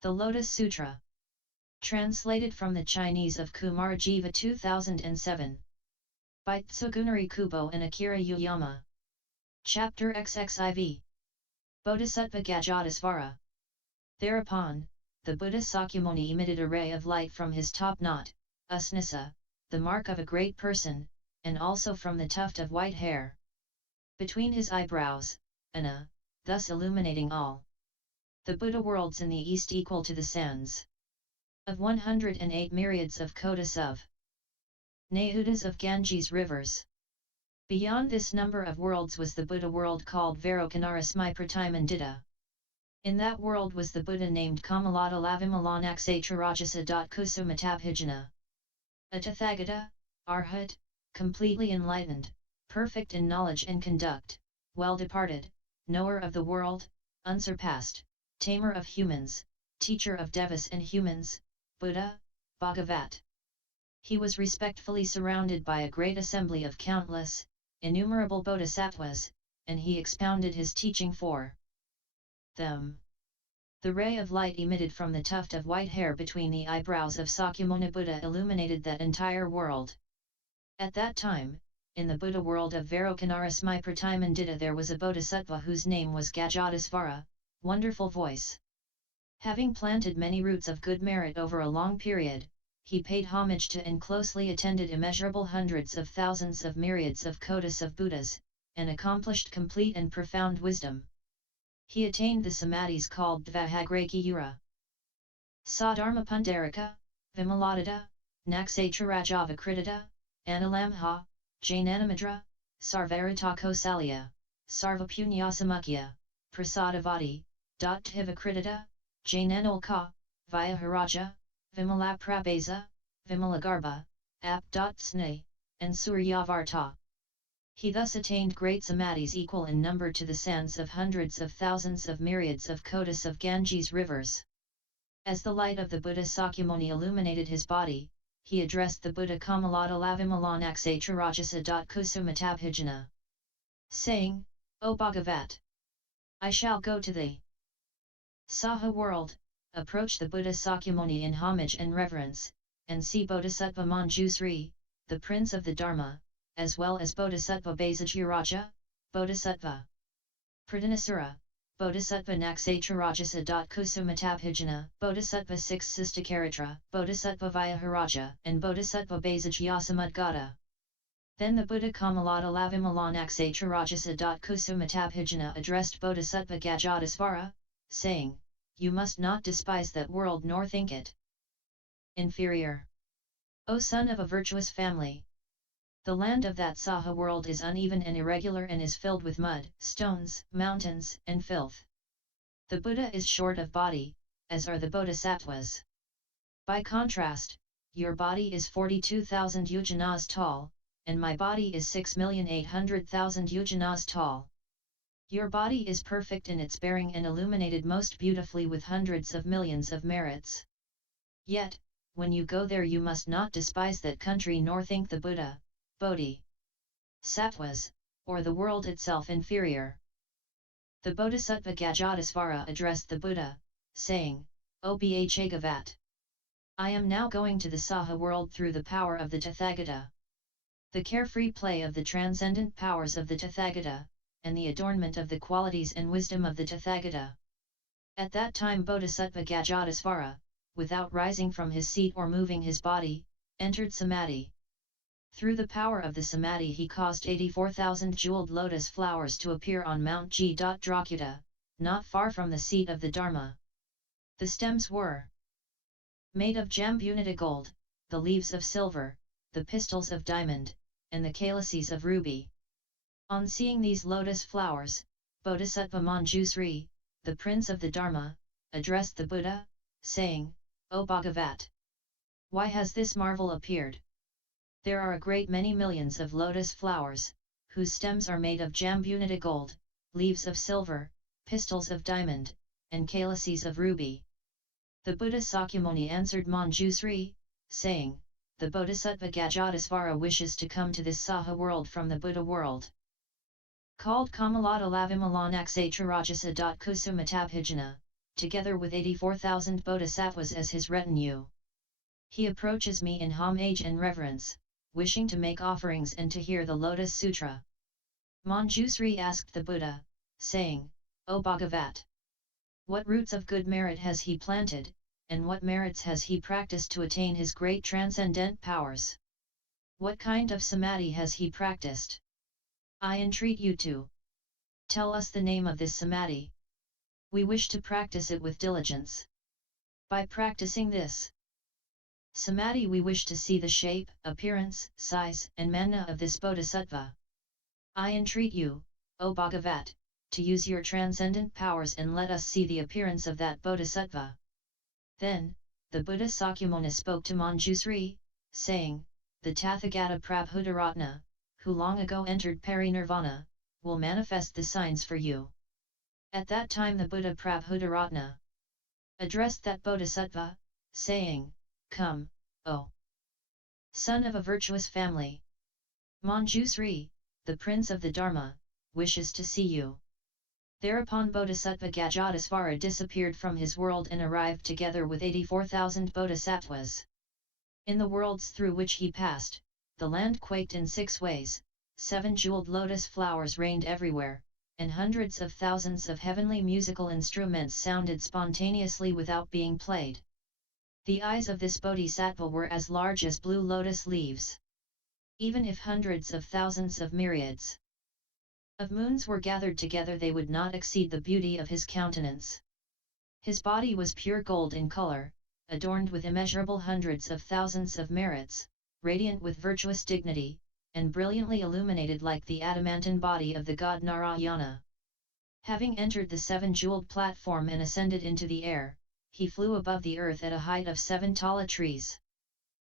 The Lotus Sutra. Translated from the Chinese of Kumarajiva 2007. By Tsugunari Kubo and Akira Yuyama. Chapter XXIV. Bodhisattva Gadgada-svara. Thereupon, the Buddha Sakyamuni emitted a ray of light from his top knot, usnisa, the mark of a great person, and also from the tuft of white hair between his eyebrows, anna, thus illuminating all the Buddha worlds in the east equal to the sands of 108 myriads of kotis of nayutas of Ganges rivers. Beyond this number of worlds was the Buddha world called Vari-ous. In that world was the Buddha named Com-pletely a Tathagata, Arhat, completely enlightened, perfect in knowledge and conduct, well departed, knower of the world, unsurpassed, tamer of humans, teacher of devas and humans, Buddha, Bha-gavat. He was respectfully surrounded by a great assembly of countless, innumerable bodhisattvas, and he expounded his teaching for them. The ray of light emitted from the tuft of white hair between the eyebrows of Sakyamuni Buddha illuminated that entire world. At that time, in the Buddha world of Vari-ous, there was a bodhisattva whose name was Gadgadasvara, wonderful voice. Having planted many roots of good merit over a long period, he paid homage to and closely attended immeasurable hundreds of thousands of myriads of kotis of Buddhas, and accomplished complete and profound wisdom. He attained the samadhis called Dvahagraki-ura, Sadharma Pundarika, Vimaladita, Nakshatrajavakritita, Analamha, Jainanamadra, Sarvarutakosalya, Sarvapunyasamukya, Prasadavati, Dhattivakritita, Jainanolka, Vyaharaja, Vimalaprabhaza, Vimalagarbha, Ap.Sneh, and Suryavarta. He thus attained great samadhis equal in number to the sands of hundreds of thousands of myriads of kotis of Ganges rivers. As the light of the Buddha Sakyamuni illuminated his body, he addressed the Buddha Kamalata-lavimalanakshatrajasa.kusumatabhijana, saying, O Bha-gavat, I shall go to the Saha world, approach the Buddha Sakyamuni in homage and reverence, and see Bodhisattva ManjuSri, the Prince of the Dharma, as well as Bodhisattva Gadgada-svara, Bodhisattva Pradanasura, Bodhisattva Nakshatrajasa.kusumatabhijana, Bodhisattva Sixsistakaritra, Bodhisattva Vyaharaja, and Bodhisattva Gadgada-svara. Then the Buddha Kamalata-lavimalanakshatrajasa.kusumatabhijana addressed Bodhisattva Gadgada-svara, saying, You must not despise that world nor think it inferior. O son of a virtuous family! The land of that Saha world is uneven and irregular and is filled with mud, stones, mountains, and filth. The Buddha is short of body, as are the Bodhisattvas. By contrast, your body is 42,000 yojanas tall, and my body is 6,800,000 yojanas tall. Your body is perfect in its bearing and illuminated most beautifully with hundreds of millions of merits. Yet, when you go there you must not despise that country nor think the Buddha, Bodhisattvas, or the world itself inferior. The Bodhisattva Gadgada-svara addressed the Buddha, saying, O Bha-gavat, I am now going to the Saha world through the power of the Tathagata. The carefree play of the transcendent powers of the Tathagata, and the adornment of the qualities and wisdom of the Tathagata. At that time Bodhisattva Gadgada-svara, without rising from his seat or moving his body, entered samadhi. Through the power of the samadhi he caused 84,000 jeweled lotus flowers to appear on Mount G.Drakuta, not far from the seat of the Dharma. The stems were made of jambunita gold, the leaves of silver, the pistils of diamond, and the calices of ruby. On seeing these lotus flowers, Bodhisattva ManjuSri, the Prince of the Dharma, addressed the Buddha, saying, O Bha-gavat, why has this marvel appeared? There are a great many millions of lotus flowers, whose stems are made of jambunita gold, leaves of silver, pistils of diamond, and calices of ruby. The Buddha Sakyamuni answered ManjuSri, saying, The Bodhisattva Gadgada-svara wishes to come to this Saha world from the Buddha world, called Kamalata-lavimalanakshatrajasa.kusumatabhijana, together with 84,000 bodhisattvas as his retinue. He approaches me in homage and reverence, wishing to make offerings and to hear the Lotus Sutra. ManjuSri asked the Buddha, saying, O Bha-gavat! What roots of good merit has he planted, and what merits has he practiced to attain his great transcendent powers? What kind of samadhi has he practiced? I entreat you to tell us the name of this samadhi. We wish to practice it with diligence. By practicing this samadhi we wish to see the shape, appearance, size, and manna of this bodhisattva. I entreat you, O Bha-gavat, to use your transcendent powers and let us see the appearance of that bodhisattva. Then, the Buddha Sakyamuni spoke to ManjuSri, saying, the Tathagata Prabhutaratna, who long ago entered parinirvana, will manifest the signs for you. At that time the Buddha Prabhutaratna addressed that bodhisattva, saying, Come, O son of a virtuous family. ManjuSri, the prince of the Dharma, wishes to see you. Thereupon Bodhisattva Gadgada-svara disappeared from his world and arrived together with 84,000 bodhisattvas. In the worlds through which he passed, the land quaked in 6 ways, 7 jeweled lotus flowers rained everywhere, and hundreds of thousands of heavenly musical instruments sounded spontaneously without being played. The eyes of this bodhisattva were as large as blue lotus leaves. Even if hundreds of thousands of myriads of moons were gathered together, they would not exceed the beauty of his countenance. His body was pure gold in color, adorned with immeasurable hundreds of thousands of merits, radiant with virtuous dignity, and brilliantly illuminated like the adamantine body of the god Narayana. Having entered the 7-jeweled platform and ascended into the air, he flew above the earth at a height of 7 tala trees.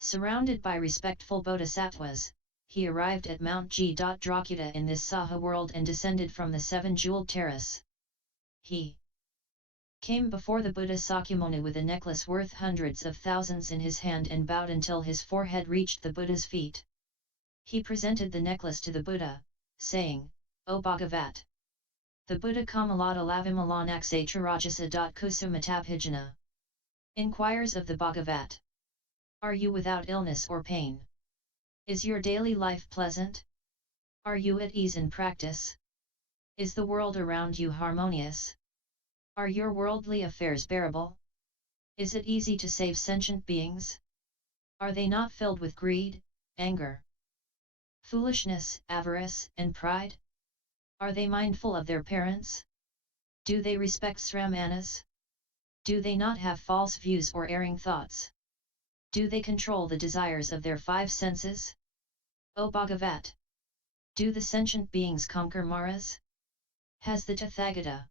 Surrounded by respectful bodhisattvas, he arrived at Mount G.Drakuta in this Saha world and descended from the 7-jeweled terrace. He came before the Buddha Sakyamuni with a necklace worth hundreds of thousands in his hand and bowed until his forehead reached the Buddha's feet. He presented the necklace to the Buddha, saying, O Bha-gavat! The Buddha Com-pletely inquires of the Bha-gavat. Are you without illness or pain? Is your daily life pleasant? Are you at ease in practice? Is the world around you harmonious? Are your worldly affairs bearable? Is it easy to save sentient beings? Are they not filled with greed, anger, foolishness, avarice, and pride? Are they mindful of their parents? Do they respect sramanas? Do they not have false views or erring thoughts? Do they control the desires of their 5 senses? O Bha-gavat! Do the sentient beings conquer maras? Has the Tathagata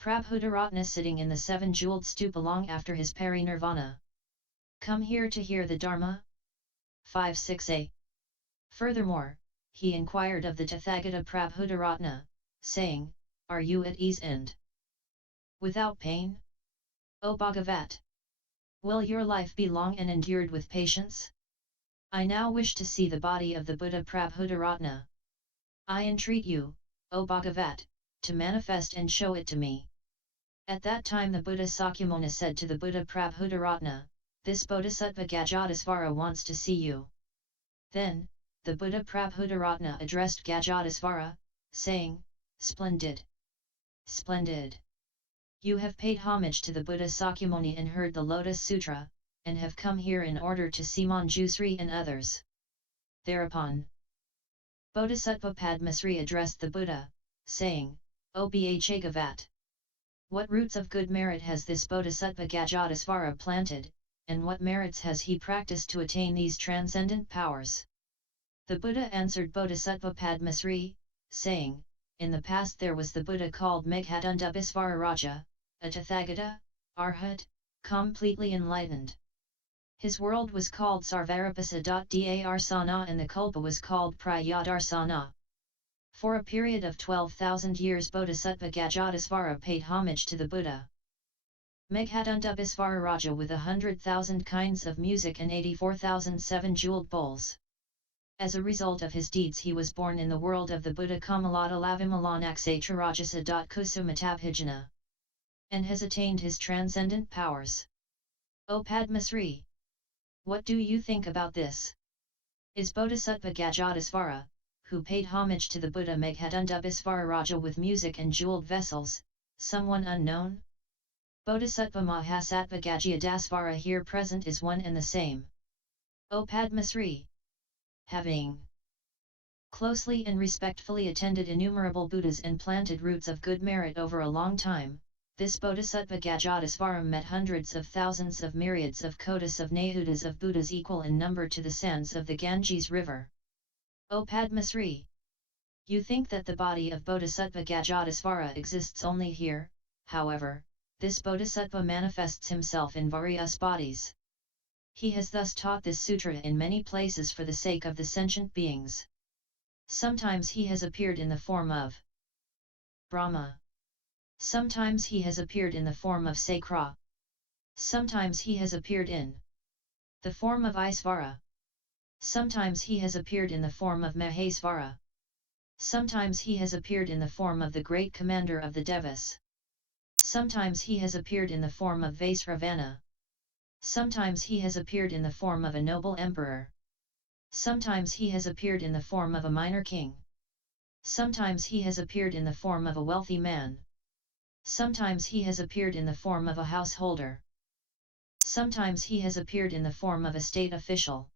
Prabhutaratna sitting in the 7-jeweled stupa long after his parinirvana come here to hear the Dharma? 5.6a. Furthermore, he inquired of the Tathagata Prabhutaratna, saying, Are you at ease and without pain? O Bha-gavat! Will your life be long and endured with patience? I now wish to see the body of the Buddha Prabhutaratna. I entreat you, O Bha-gavat, to manifest and show it to me. At that time the Buddha Sakyamuni said to the Buddha Prabhutaratna, This Bodhisattva Gadgadasvara wants to see you. Then, the Buddha Prabhutaratna addressed Gadgadasvara, saying, Splendid! Splendid! You have paid homage to the Buddha Sakyamuni and heard the Lotus Sutra, and have come here in order to see ManjuSri and others. Thereupon, Bodhisattva PadmaSri addressed the Buddha, saying, O Bha-gavat! What roots of good merit has this Bodhisattva Gadgadasvara planted, and what merits has he practiced to attain these transcendent powers? The Buddha answered Bodhisattva PadmaSri, saying, In the past there was the Buddha called Meghadundubhisvararaja, a Tathagata, Arhat, completely enlightened. His world was called SarvarupasaṃdarSana and the kalpa was called PriyadarSana. For a period of 12,000 years Bodhisattva Gadgadasvara paid homage to the Buddha Meghadundubhisvararaja with 100,000 kinds of music and 84,000 7-jeweled bowls. As a result of his deeds he was born in the world of the Buddha Com-pletely Enlightened. and has attained his transcendent powers. O PadmaSri! What do you think about this? Is Bodhisattva Gadgada-svara, who paid homage to the Buddha Meghadundubhisvararaja with music and jeweled vessels, someone unknown? Bodhisattva Mahasattva Gadga-dasvara here present is one and the same. O PadmaSri! Having closely and respectfully attended innumerable Buddhas and planted roots of good merit over a long time, this Bodhisattva Gadgada-svara met hundreds of thousands of myriads of kotis of nayutas of Buddhas equal in number to the sands of the Ganges river. O PadmaSri! You think that the body of Bodhisattva Gadgada-svara exists only here, however, this Bodhisattva manifests himself in vari-ous bodies. He has thus taught this sutra in many places for the sake of the sentient beings. Sometimes he has appeared in the form of Brahma. Sometimes he has appeared in the form of Sakra. Sometimes he has appeared in the form of Isvara. Sometimes he has appeared in the form of Mahesvara. Sometimes he has appeared in the form of the great commander of the Devas. Sometimes he has appeared in the form of Vaisravana. Sometimes he has appeared in the form of a noble emperor. Sometimes he has appeared in the form of a minor king. Sometimes he has appeared in the form of a wealthy man. Sometimes he has appeared in the form of a householder. Sometimes he has appeared in the form of a state official.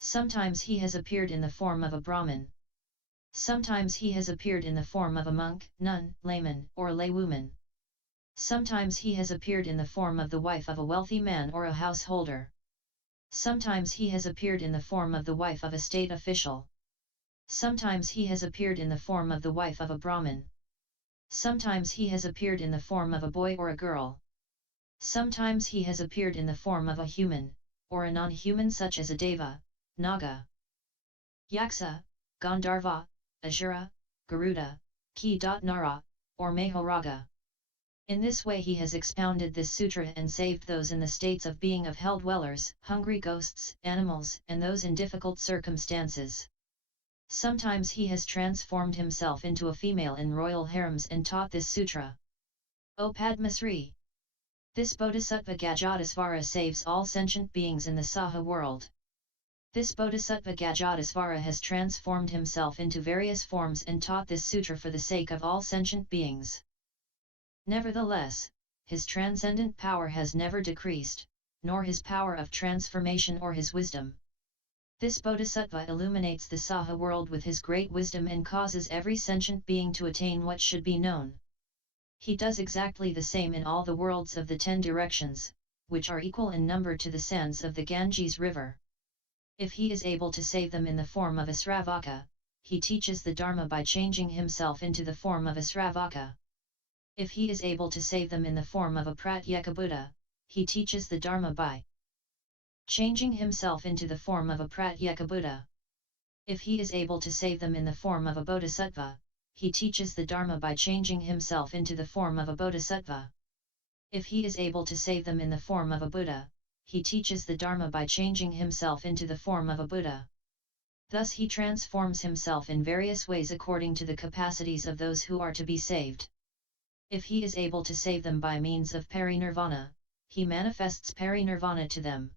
Sometimes he has appeared in the form of a Brahmin. Sometimes he has appeared in the form of a monk, nun, layman, or laywoman. Sometimes he has appeared in the form of the wife of a wealthy man or a householder. Sometimes he has appeared in the form of the wife of a state official. Sometimes he has appeared in the form of the wife of a Brahmin. Sometimes he has appeared in the form of a boy or a girl. Sometimes he has appeared in the form of a human, or a non-human such as a deva, naga, yaksa, gandharva, asura, garuda, ki-nara, or mahoraga. In this way he has expounded this sutra and saved those in the states of being of hell dwellers, hungry ghosts, animals, and those in difficult circumstances. Sometimes he has transformed himself into a female in royal harems and taught this sutra. O PadmaSri! This Bodhisattva Gadgadasvara saves all sentient beings in the Saha world. This Bodhisattva Gadgadasvara has transformed himself into various forms and taught this sutra for the sake of all sentient beings. Nevertheless, his transcendent power has never decreased, nor his power of transformation or his wisdom. This Bodhisattva illuminates the Saha world with his great wisdom and causes every sentient being to attain what should be known. He does exactly the same in all the worlds of the 10 directions, which are equal in number to the sands of the Ganges river. If he is able to save them in the form of a Sravaka, he teaches the Dharma by changing himself into the form of a Sravaka. If he is able to save them in the form of a Pratyeka Buddha, he teaches the Dharma by changing himself into the form of a Pratyeka Buddha. If he is able to save them in the form of a Bodhisattva, he teaches the Dharma by changing himself into the form of a Bodhisattva. If he is able to save them in the form of a Buddha, he teaches the Dharma by changing himself into the form of a Buddha. Thus he transforms himself in various ways according to the capacities of those who are to be saved. If he is able to save them by means of parinirvana, he manifests parinirvana to them.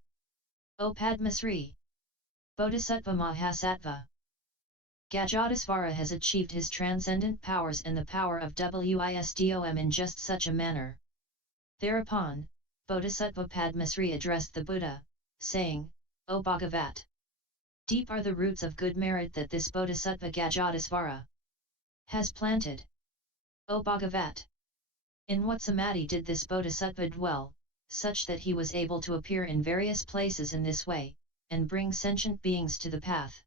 O PadmaSri! Bodhisattva Mahasattva Gadgadasvara has achieved his transcendent powers and the power of wisdom in just such a manner. Thereupon, Bodhisattva PadmaSri addressed the Buddha, saying, O Bha-gavat! Deep are the roots of good merit that this Bodhisattva Gadgadasvara has planted. O Bha-gavat! In what samadhi did this Bodhisattva dwell, such that he was able to appear in various places in this way, and bring sentient beings to the path?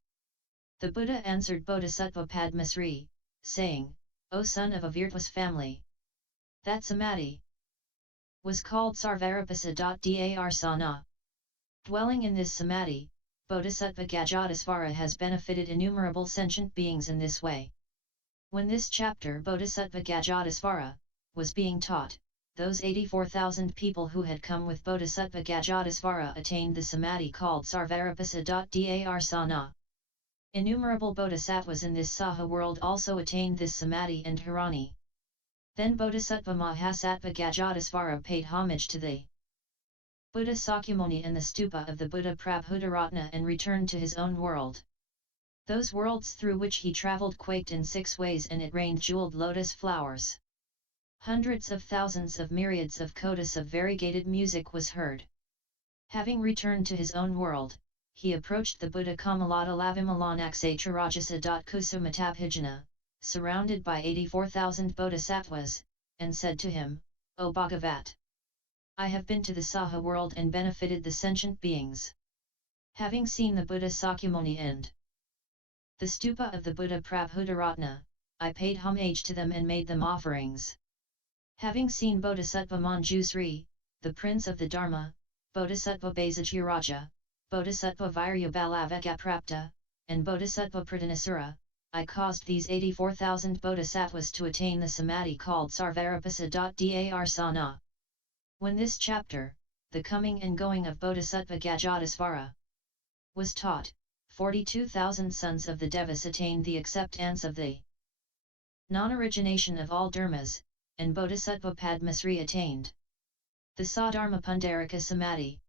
The Buddha answered Bodhisattva PadmaSri, saying, O son of a virtuous family! That samadhi was called SarvarupasaṃdarSana. Dwelling in this samadhi, Bodhisattva Gadgadasvara has benefited innumerable sentient beings in this way. When this chapter Bodhisattva Gadgadasvara was being taught, those 84,000 people who had come with Bodhisattva Gadgadasvara attained the samadhi called SarvarupasaṃdarSana. Innumerable bodhisattvas in this Saha world also attained this samadhi and dharani. Then Bodhisattva Mahasattva Gadga-dasvara paid homage to the Buddha Sakyamuni in the stupa of the Buddha Prabhutaratna and returned to his own world. Those worlds through which he travelled quaked in 6 ways, and it rained jeweled lotus flowers. Hundreds of thousands of myriads of kotis of variegated music was heard. Having returned to his own world, he approached the Buddha Kamalata Lavimalanak surrounded by 84,000 bodhisattvas, and said to him, O Bha-gavat! I have been to the Saha world and benefited the sentient beings. Having seen the Buddha Sakyamuni and the stupa of the Buddha Prabhutaratna, I paid homage to them and made them offerings. Having seen Bodhisattva ManjuSri, the Prince of the Dharma, Bodhisattva Gadgada-svara, Bodhisattva vari-ous, and Bodhisattva Pradanasura, I caused these 84,000 bodhisattvas to attain the samadhi called SarvarupasaṃdarSana. When this chapter, the coming and going of Bodhisattva Gadgada-svara, was taught, 42,000 sons of the devas attained the acceptance of the non-origination of all dharmas, and Bodhisattva PadmaSri attained the Sadharma Pundarika Samadhi,